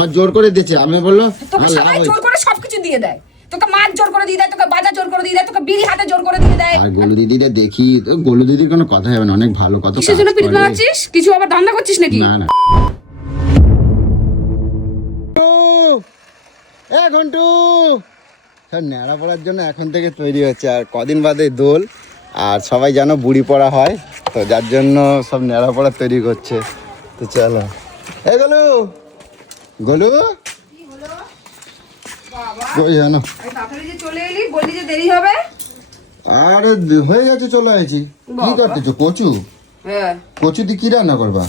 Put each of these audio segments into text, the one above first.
আমার জোর করে দিয়েছে, আমি বললো তোকে সবাই জোর করে সবকিছু দিয়ে দেয়, তোকে মাছ জোর করে দিয়ে দেয়, তোকে বাজার জোর করে দিয়ে দেয়, তোকে বিড়ি হাতে জোর করে দিয়ে দেয়। আর গোলু দিদিটা দেখি, তো গোলু দিদির কোনো কথা হবে না, অনেক ভালো কথা। কিসের জন্য পিরিত লাগাচ্ছিস? কিছু আবার ধান্দা করছিস নাকি? না না এ ঘন্টু সব ন্যাড়া পড়ার জন্য এখন থেকে তৈরি হচ্ছে, আর কদিন বাদে দোল, আর সবাই জানো বুড়ি পড়া হয়, তো যার জন্য সব ন্যাড়া পড়া তৈরি করছে। তো চলো এ গোলু, গোলু কই জানো? তাড়াতাড়ি যে চলে এলি, বললি যে দেরি হবে। আরে হয়ে গেছে, চলে আসি। কি করতেছো? কচু? হ্যাঁ, কচু দিয়ে কি রান্না করবা?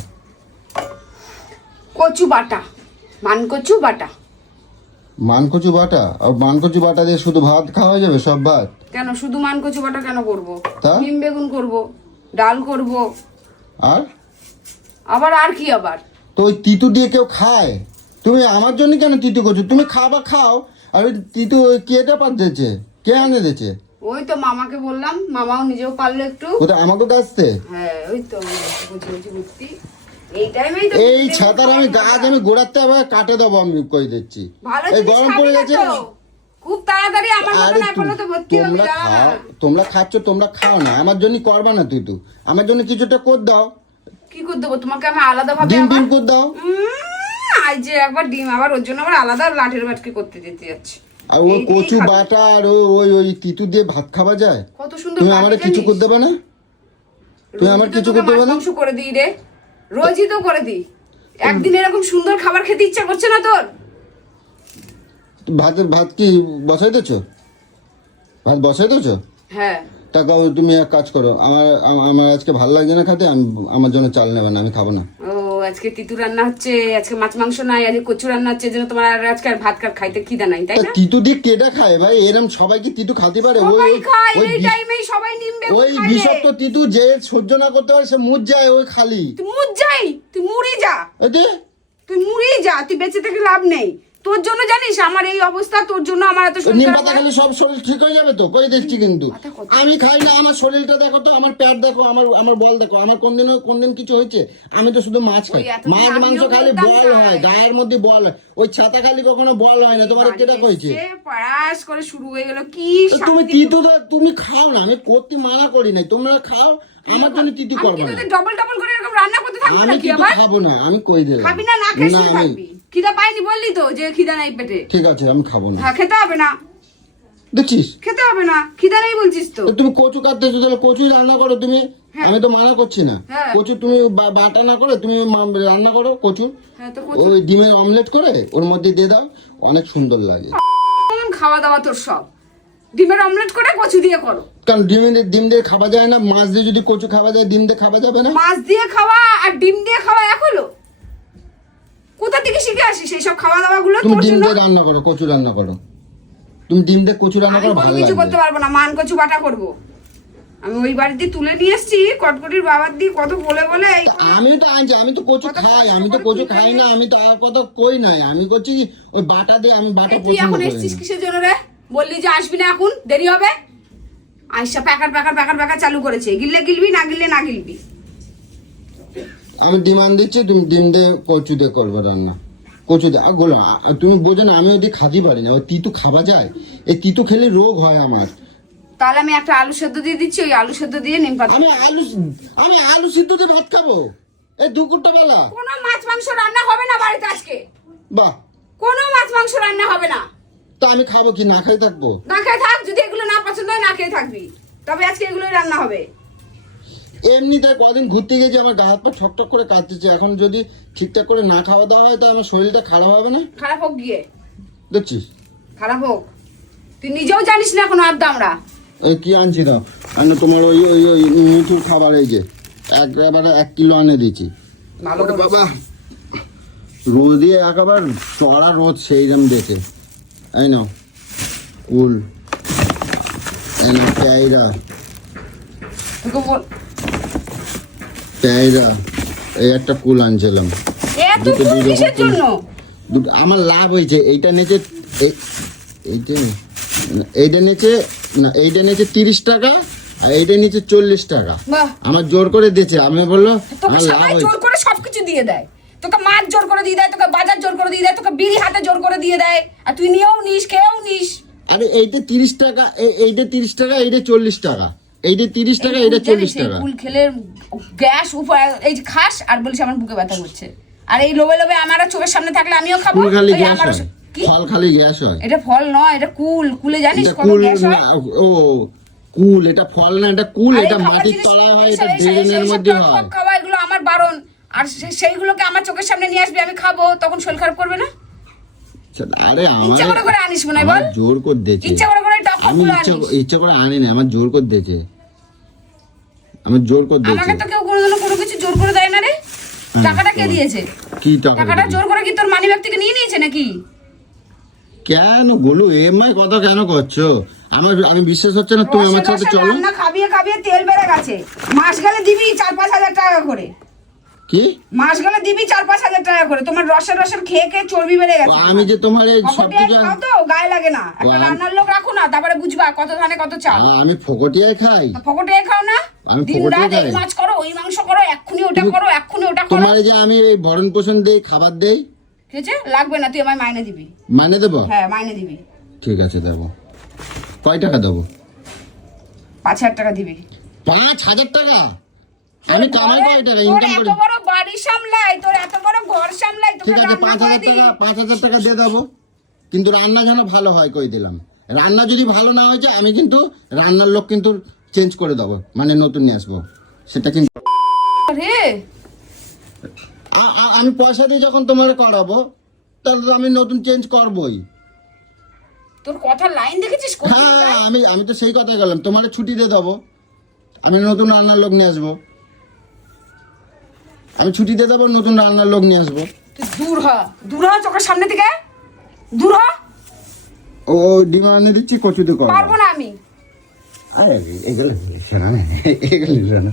কচু বাটা, মান কচু বাটা। মানকচু বাটা? আর মানকচু বাটা দিয়ে শুধু ভাত খাওয়া যাবে? সব ভাত? কেন শুধু মান কচু বাটা কেন করব? তা? ডিম বেগুন করব, ডাল করব, আর আর কি আবার? তো ওই তিতু দিয়ে কেউ খায়? তুমি আমার জন্য কেন তিতু করছো? তুমি খাবা খাও, আর ওই তিতু ওই কেটা পাঠিয়েছে? কে আনে দিয়েছে? ওই তো মামাকে বললাম, মামাও নিজেও পারলো একটু। কোথায়? আমাকে কাছতে? হ্যাঁ ওই তো কচি কচি বুঝতি, এই টাইমেই তো এই ছাতার আমি গাছ আমি গোড়াতে আবার কাটে দেবো, আমি কই দিচ্ছি। ভালো এই জিনিস গরম খাবি পড়ে না গেছে। তো? খুব তাড়াতাড়ি আমার আরে মতন এখনো তো ভর্তি হবি তোমরা না। খাও, তোমরা খাচ্ছ, তোমরা খাও না, আমার জন্য করবা না তুই? আমার জন্য কিছুটা কর দাও, কি করে দেবো তোমাকে আমি আলাদা ভাবে? ডিম ডিম কর দাও। আই যে একবার ডিম, আবার ওর জন্য আবার আলাদা লাঠের বাটকি করতে দিতে যাচ্ছে। আর ওই কচু বাটা আর ওই ওই তিতু দিয়ে ভাত খাওয়া যায়? কত সুন্দর। তুমি আমার কিছু করতে দেবে না? তুমি আমার কিছু করতে দেবে না? মাংস করে দিই রে, রোজই তো করে দিই। একদিন এরকম সুন্দর খাবার খেতে ইচ্ছা করছে না তোর? ভাত কি বসাই দিয়েছো? ভাত বসাই দিয়েছো? হ্যাঁ। টাকা তুমি এক কাজ করো, আমার আজকে ভালো লাগছে না খেতে, আমার জন্য চাল নেবে না, আমি খাবো না। ও আজকে তিতু রান্না হচ্ছে, আজকে মাছ মাংস নাই, আজকে কচু রান্না হচ্ছে, যেন তোমার আর আজকে আর ভাত কার খাইতে খিদা নাই, তাই না? তিতু দিয়ে কেটা খায় ভাই? এরম সবাই কি তিতু খেতে পারে? সবাই খায় এই টাইমেই, সবাই নিম বেগুন ওই খায় রে। বিষাক্ত তিতু যে সহ্য না করতে পারে সে মুজ যায় ওই খালি। তুই মুজ যাই, তুই মুড়ি যা, এতে তুই মুড়ি যা, তুই বেঁচে থেকে লাভ নেই। তোর জন্য জানিস আমার এই অবস্থা, তোর জন্য আমার এত শরীর নিম খারাপ পাতা হয়। খেলে সব শরীর ঠিক হয়ে যাবে তো, কই দিচ্ছি কিন্তু। আমি খাই না, আমার শরীরটা দেখো তো, আমার পেট দেখো, আমার বল দেখো, আমার কোনদিন কিছু হয়েছে? আমি তো শুধু মাছ খাই, ওই এতদিন মাছ মাংস আমিও খালি বলতাম বল তাই। হয়, গায়ের মধ্যে বল হয়। ওই ছাতা খালি কখনো বল হয় না। তোমার কেটা কইছে? সে পড়াশ করে শুরু হয়ে গেল কি তুমি শান্তি। তিতু তুমি খাও না, আমি করতে মানা করি নাই, তোমরা খাও, আমার জন্য তিতু করবে না। ডবল ডবল করে এরকম রান্না করতে থাকবো আমি নাকি তিতু আবার? খাবো না, আমি কই দিলাম। খাবি না, না খেয়ে শুয়ে আমি থাকবি? খিদা পাইনি বললি তো যে খিদা নাই পেটে। ঠিক আছে, আমি খাবো না। হ্যাঁ খেতে হবে না, দেখছিস? খেতে হবে না, খিদা নেই বলছিস তো। তুমি কচু কাটতেছো, তাহলে কচুই রান্না করো তুমি। আমি তো মানা করছি না। হ্যাঁ। কচু তুমি বাটা না করে তুমি রান্না করো কচু। হ্যাঁ তো ওই ডিমের অমলেট করে ওর মধ্যে দিয়ে দাও, অনেক সুন্দর লাগে। কেমন খাওয়া দাওয়া তোর সব? ডিমের অমলেট করে কচু দিয়ে করো? কারণ ডিম দিয়ে খাওয়া যায় না, মাছ দিয়ে যদি কচু খাওয়া যায়, ডিম দিয়ে খাওয়া যাবে না? মাছ দিয়ে খাওয়া আর ডিম দিয়ে খাওয়া এক হলো? কোথা থেকে শিখে আসিস এই সব খাওয়া দাওয়া গুলো? তুমি তোর ডিম জন্য দিয়ে রান্না করো, কচু রান্না করো। তুমি ডিম দিয়ে কচু রান্না আমি করো, কোনো ভালো কিছু করতে লাগবে। পারবো না, মান কচু বাটা করবো। আমি ওই বাড়িতে তুলে নিয়ে এসছি কটকটির বাবার দিয়ে কত বলে বলে আমি তো আনছি, আমি তো কচু খাই, আমি তো কচু খাই না, আমি তো আর কত কই নাই, আমি করছি কি ওই বাটা দিয়ে, আমি বাটা তুই পছন্দ এখন করি এসছিস না। কিসের জন্য রে? বললি যে আসবি না, এখন দেরি হবে। আইসা প্যাকার চালু করেছে, গিললে গিলবি, না গিললে না গিলবি। আমি ডিমান্ড দিচ্ছি, তুমি ডিম দিয়ে কচু দিয়ে করবে রান্না, কচু দিয়ে। তুমি বোঝো না, আমি ওই দিয়ে খাতে পারি না, ওই তিতু খাওয়া যায়? এই তিতু খেলে রোগ হয় আমার। তাহলে আমি একটা আলু সেদ্ধ দিয়ে দিচ্ছি, ওই আলু সেদ্ধ দিয়ে নিম পাতা। আমি আলু সিদ্ধ দিয়ে ভাত খাবো এই দুপুরটা বেলা? কোনো মাছ মাংস রান্না হবে না বাড়িতে আজকে, বাহ, কোনো মাছ মাংস রান্না হবে না। তা আমি খাবো কি? না খাই থাকবো? না খেয়ে থাক, যদি এগুলো না পছন্দ হয় না খেয়ে থাকবি, তবে আজকে এগুলোই রান্না হবে। এমনিতে কদিন ঘুরতে গেছি, আমার গা হাত পা ঠকঠক করে কাঁদতেছে। এখন যদি ঠিকঠাক করে না খাওয়া দাওয়া হয়, তো আমার শরীরটা খারাপ হবে না? খারাপ হোক গিয়ে, দেখছিস? খারাপ হোক, তুই নিজেও জানিস না এখন আড্ডা আমরা। কি আনছি দাও? তোমার ওই ওই ওই মিঠুর খাবার, এই যে একেবারে 1 কিলো আনে দিয়েছি। ভালো ওরে বাবা, রোদে একেবারে চড়া রোদ, সেইরকম দেখে। এই নাও কুল, এই নাও পেয়ারা, এই একটা কুল আনছিলাম। এত ফুল কিসের জন্য? আমার লাভ হয়েছে। এইটা নেচে এইটা নেচে 30 টাকা, আর এইটা নিচে 40 টাকা। বাহ, আমার জোর করে দিয়েছে, আমি বললো তোকে আমার লাভ সবাই হয়েছে। জোর করে সবকিছু দিয়ে দেয়, তোকে মাছ জোর করে দিয়ে দেয়, তোকে বাজার জোর করে দিয়ে দেয়, তোকে বিড়ি হাতে জোর করে দিয়ে দেয়, আর তুই নিয়েও নিস, খেয়েও নিস। আরে এইটা 30 টাকা, এইটা 30 টাকা, এইটা 40 টাকা, এইটা 30 টাকা, এইটা 40 টাকা। কুল খেলে গ্যাস উপরে এই যে খাস আর বলিস আমার বুকে ব্যথা করছে। আর এই লোভে লোভে আমারও চোখের সামনে থাকলে আমিও খাবো। কুল খালি ওই গ্যাস আমারও হয়, কি ফল খালি গ্যাস হয়। এটা ফল নয়, এটা কুল। কুলে জানিস এটা কত কুল গ্যাস হয়? না, ও কুল, এটা ফল না, এটা কুল, আর এই এটা খাবার মাটির জিনিস- তলায় হয়, এইসব- এটা এইসব- ড্রেনের এইসব মধ্যে টক হয়। টক খাওয়া এগুলো আমার বারণ। আর সেইগুলোকে আমার চোখের সামনে নিয়ে আসবি, আমি খাবো, তখন শরীর খারাপ করবে না? আরে ইচ্ছা করে করে আনিস মনে হয়, বল? জোর করে দিয়েছে। ইচ্ছা করে করে টক আমি ফল আনিস। ইচ্ছা করে আনি না, আমার জোর করে দিয়েছে, আমার জোর করে দিয়েছে। আমাকে তো কেউ কোনোদিনও কোনো কিছু জোর করে দেয় না রে। টাকাটা কে দিয়েছে? কি টাকা? টাকাটা জোর করে কি তোর মানিব্যাগ থেকে নিয়ে নিয়েছে নাকি? কেন গোলু এমআই কথা কেন করছো? আমি বিশ্বাস হচ্ছে না, তুমি আমার সাথে রসে চলো। রান্না খাবিয়ে খাবিয়ে তেল বেড়ে গেছে। মাস গেলে দিবি 4-5 হাজার টাকা করে। কি মাস গেলে দিবি 4-5 হাজার টাকা করে। তোমার রসের খেয়ে খেয়ে চর্বি বেড়ে গেছে। আমি যে তোমার এই সবকিছু খাও তো গায়ে লাগে না। একটা রান্নার লোক রাখো না, তারপরে বুঝবা কত ধানে কত চাল। আমি ফকটিয়ায় খাই। ফকটে খাও না? আমি দিন ফকটিয়ে রাত এই খাই। মাছ করো, ওই মাংস করো, এক্ষুনি ওটা করো, এক্ষুনি ওটা করো। তোমার যে আমি এই ভরণ পোষণ দেই, খাবার দেই, ঠিক আছে? লাগবে না, তুই আমায় মাইনে দিবি। মানে দেবো? হ্যাঁ, মাইনে দিবি। ঠিক আছে দেবো। কয় টাকা দেবো? 5,000 টাকা দিবি। 5,000 টাকা? আমি কামাই কয় টাকা তোর ইনকাম এত করি? বড় বাড়ি সামলাই, তোর এত বড় ঘর সামলাই, তোকে ঠিক আছে, রান্না করে 5,000 দিই। টাকা, 5,000 টাকা দিয়ে দেবো, কিন্তু রান্না যেন ভালো হয় কই দিলাম। রান্না যদি ভালো না হয়েছে, আমি কিন্তু রান্নার লোক কিন্তু চেঞ্জ করে দেবো, মানে নতুন নিয়ে আসবো, সেটা কিন্তু। রে আমি পয়সা দিয়ে যখন তোমার করাবো, তাহলে তো আমি নতুন চেঞ্জ করবোই। তোর কথার লাইন দেখেছিস? কোথায় হ্যাঁ, যায়? আমি তো সেই কথাই গেলাম, তোমার ছুটি দিয়ে দেবো, আমি নতুন রান্নার লোক নিয়ে আসবো। আমি ছুটি দিয়ে দেবো, নতুন রান্নার লোক নিয়ে আসবো। তুই দূর হ চোখের সামনে থেকে, দূর হ। ও ডিম আনিয়ে দিচ্ছি, কচু দিয়ে করবো। পারবো না আমি। আরে এগুলো বলিস না, এগুলো বলিস না,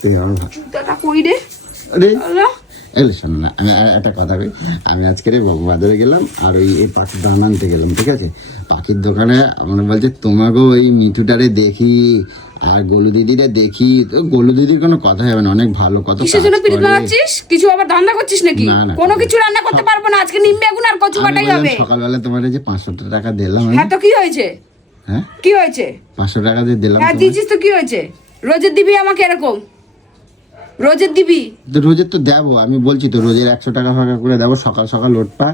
তুই আমার জুতাটা কই রে? আরে আল্লাহ। এগুলো শোনো না, আমি একটা কথা কই। আমি আজকে বাজারে গেলাম, আর এই পাখির দানা আনতে গেলাম, ঠিক আছে? পাখির দোকানে আমার বলছে, তোমাকেও ওই মিঠুটারে দেখি আর গোলু দিদিরে দেখি। তো গোলু দিদির কোনো কথা হবে না, অনেক ভালো, কত কিসের কাজ জন্য পিরিত করে। বানাচ্ছিস? কিছু আবার ধান্দা করছিস নাকি? না, না, কোনো কিছু রান্না করতে পারবো না আজকে। নিম বেগুন আর কচু আমি বাটাই বললাম, হবে। সকালবেলা তোমার এই যে 500 টাকা দিলাম আমি। হ্যাঁ, তো কি হয়েছে? হ্যাঁ, কি হয়েছে? 500 টাকা দিয়ে দিলাম হ্যাঁ, তোমায়। দিয়েছিস তো কি হয়েছে? রোজের দিবি আমাকে এরকম? রোজের দিবি? তো রোজের তো দেবো, আমি বলছি তো রোজের 100 টাকা ফাঁকা করে দেবো, সকাল সকাল ওঠবা,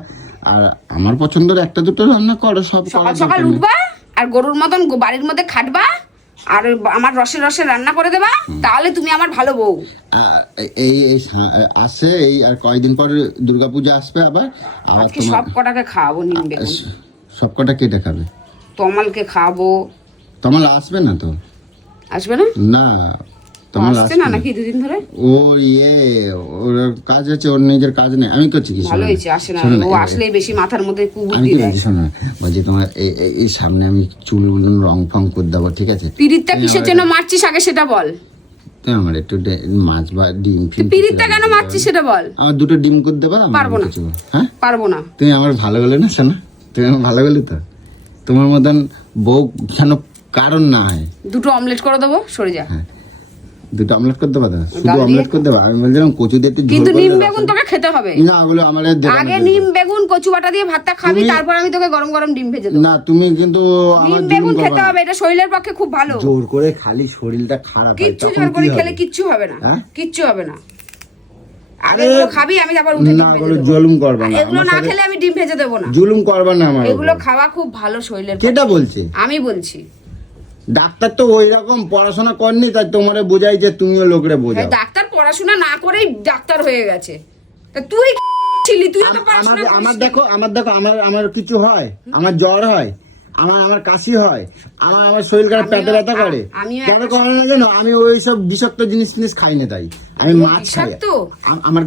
আর আমার পছন্দের একটা দুটো রান্না করো, সব সকাল করার সকাল দরকার নেই। উঠবা আর গরুর মতন বাড়ির মধ্যে খাটবা আর আমার রসে রান্না করে দেবা, তাহলে তুমি আমার ভালো বউ। আসে এই আর কয়দিন পর দুর্গাপূজা আসবে, আবার আজকে তোমার সব কটাকে খাওয়াবো নিম বেগুন। সব কটা কেটে খাবে। তমালকে খাওয়াবো। তোমার আসবে না তো? আসবে না? না, তোমার আসছে না নাকি দুদিন ধরে? ওর ওর কাজ আছে, ওর নিজের কাজ নেই। আমি করছি কি? ভালো হয়েছে আসে না। ও আসলেই বেশি মাথার মধ্যে আমি কুবুদ্ধি কি দেয়। বলছি শোনো, বলছি তোমার এই সামনে আমি চুলগুলো রং ফং করে দেবো, ঠিক আছে? পিরিতটা কিসের জন্য মারছিস আগে সেটা বল। তো আমার একটু মাছ বা ডিম ফিম পিরিতটা কেন মারছিস সেটা বল। আমার দুটো ডিম করে দেবা? পারবো না। হ্যাঁ, পারবো না। তুমি আমার ভালো গেলে না শোনা, তুমি আমার ভালো গেলে তো, তোমার মতন বউ যেন কারণ না হয়। দুটো অমলেট করে দেবো, সরে যা। হ্যাঁ, দুটো অমলেট করে দেবা? শুধু ডাল দিয়ে? অমলেট করে দেবা? আমি বলছিলাম কচু দিয়ে একটু ঝোল কিন্তু করে নিম দেবা। বেগুন তোকে খেতে হবে। না, ওগুলো আমার আর দেবে না, আগে দেবে নিম না। বেগুন কচু বাটা দিয়ে ভাতটা খাবি, তারপর আমি তোকে গরম গরম ডিম ভেজে দেবো। না, তুমি কিন্তু আমার নিম জুলুম বেগুন খেতে করবা না। হবে, এটা শরীরের পক্ষে খুব ভালো। জোর করে খালি শরীরটা খারাপ হয়, কিচ্ছু তখন জোর কি করে হবে? খেলে কিচ্ছু হবে না। হ্যাঁ? কিচ্ছু হবে না। আগে আরে, এগুলো খাবি, আমি তারপর উঠে না, ডিম ওগুলো ভেজে দেবো। জুলুম করবা না এগুলো আমার না সাথে। খেলে আমি ডিম ভেজে দেবো না। জুলুম করবা না আমার এগুলো উপর। খাওয়া খুব ভালো শরীরের কেটা পক্ষে। বলছে? আমি বলছি। ডাক্তার তো ওই রকম পড়াশোনা করনি, তাই তোমারে বোঝাই যে তুমিও লোকরে বোঝাও। ডাক্তার পড়াশোনা না করেই ডাক্তার হয়ে গেছে। তা তুই ছিলি, তুই তো পড়াশোনা আমার দেখো, আমার কিছু হয়, আমার জ্বর হয়, আমার কাশি হয়, আমার শরীর খারাপ, পেটে ব্যথা করে, আমিও কেন করে না জানো? আমি ওই সব বিষাক্ত জিনিস খাই না, তাই আমি মাছ খাই। বিষাক্ত? আমার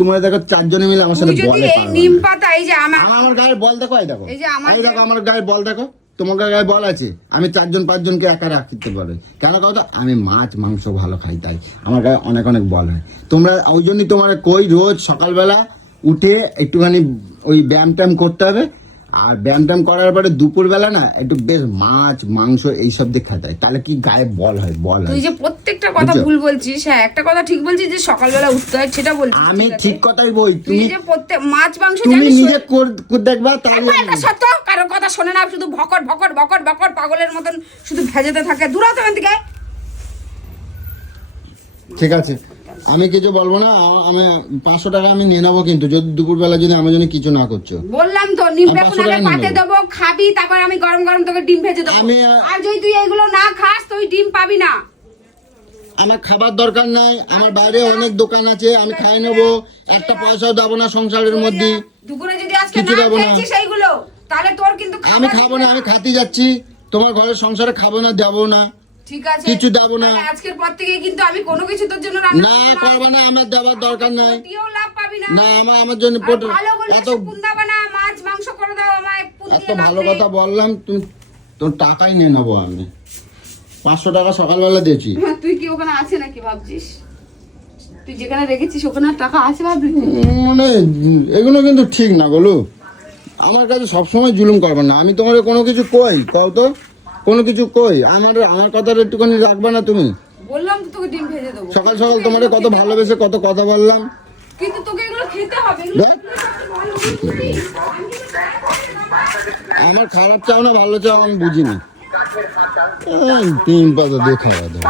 তোমরা দেখো 4 জনে মিলে আমার সাথে তুই যদি বলে এই নিম পাতা, এই যে আমার গায়ে বল দেখো, এই দেখো, এই যে আমার এই দেখো আমার গায়ে বল দেখো, তোমার গায়ে বল আছে। আমি 4 জন 5 জনকে একা রাখতে পারি, কেন কথা? আমি মাছ মাংস ভালো খাই, তাই আমার গায়ে অনেক অনেক বল হয়। তোমরা ওই জন্যই তোমার কই রোজ সকালবেলা উঠে একটুখানি ওই ব্যায়াম ট্যায়াম করতে হবে, আর ব্যায়াম ট্যাম করার পরে দুপুরবেলা না একটু বেশ মাছ মাংস এইসব দিয়ে খেতে হয়, তাহলে কি গায়ে বল হয়, বল হয়। তুই যে প্রত্যেকটা কথা বুঝছো? ভুল বলছিস। হ্যাঁ, একটা কথা ঠিক বলছিস যে সকালবেলা উঠতে হয়, সেটা বলছিস। আমি ঠিক আছে? ঠিক কথাই বই, তুই তুমি যে প্রত্যেক মাছ মাংস তুমি জানিস নিজে দেখবা তাহলে। একবার এটা সত্য, কারোর কথা শোনে না, শুধু ভকট ভকট ভকট ভকট পাগলের মতন শুধু ভেজেতে থাকে। দূর হতে এখান থেকে। ঠিক আছে, আমি কিছু বলবো না, আমি 500 টাকা আমি নিয়ে নেবো, কিন্তু যদি দুপুরবেলা যদি আমার জন্য কিছু না করছো। বললাম তো ডিম আমি বেগুন 500 আগে টাকা নিয়ে পাতে নেবো। দেবো, খাবি, তারপর আমি গরম গরম তোকে ডিম ভেজে দেবো। আমি, আর যদি তুই এগুলো না খাস তুই ডিম পাবি না। আমার খাবার দরকার নাই, আমার বাইরে অনেক দোকান আছে, আমি খাই নেবো, একটা পয়সাও দেবো না সংসারের মধ্যে। দুপুরে যদি আজকে কিছু না দেবো না। খেয়েছিস সেইগুলো, তাহলে তোর কিন্তু আমি খাবার খাবো না, আমি খাতে যাচ্ছি, তোমার ঘরের সংসারে খাবো না, দেবো না। ঠিক আছে, কিছু দেবো না। তাহলে আজকের পর থেকে কিন্তু আমি কোনো কিছু তোর জন্য রান্না না করবো করবো না, আমার দেওয়ার দরকার নাই। তুইও লাভ পাবি না। না, আমার জন্য আর ভালো বলে এত পুন্দা বানা মাছ মাংস করে দাও আমায়, পুন এত দিয়ে লাভ ভালো নেই। কথা বললাম, তুমি তোর টাকাই নিয়ে নেবো আমি। 500 টাকা সকালবেলা দিয়েছি। হ্যাঁ, তুই কি ওখানে আছে নাকি ভাবছিস? তুই যেখানে রেখেছিস ওখানে আর টাকা আছে ভাবলি? মানে এগুলো কিন্তু ঠিক না বলো, আমার কাছে সবসময় জুলুম করবে না। আমি তোমার কোনো কিছু কই কও তো, কোনো কিছু কই, আমার কথাটা একটুখানি রাখবে না তুমি? বললাম তো তোকে ডিম ভেজে দেবো। সকাল সকাল তোমার কত ভালোবেসে কত কথা বললাম। কিন্তু তোকে এগুলো খেতে হবে, এগুলো দেখ, আমার খারাপ চাও না ভালো চাও আমি বুঝিনি। 3 পাতা দিয়ে খাওয়া দাওয়া।